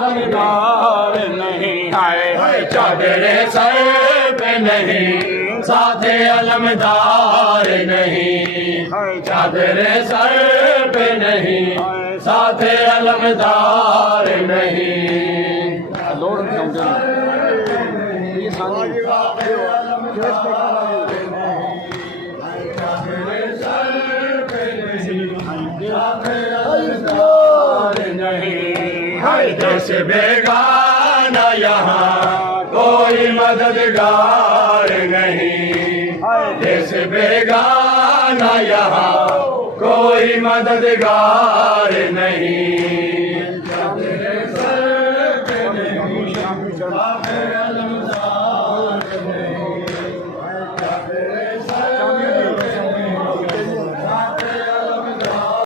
علمدار نہیں ہے، چادر سر پہ نہیں، ساتھ علمدار نہیں، چادر سر پہ نہیں، ساتھ علمدار نہیں۔ دیس بیگانہ یہاں کوئی مددگار نہیں، دیس بیگانہ یہاں کوئی مددگار نہیں۔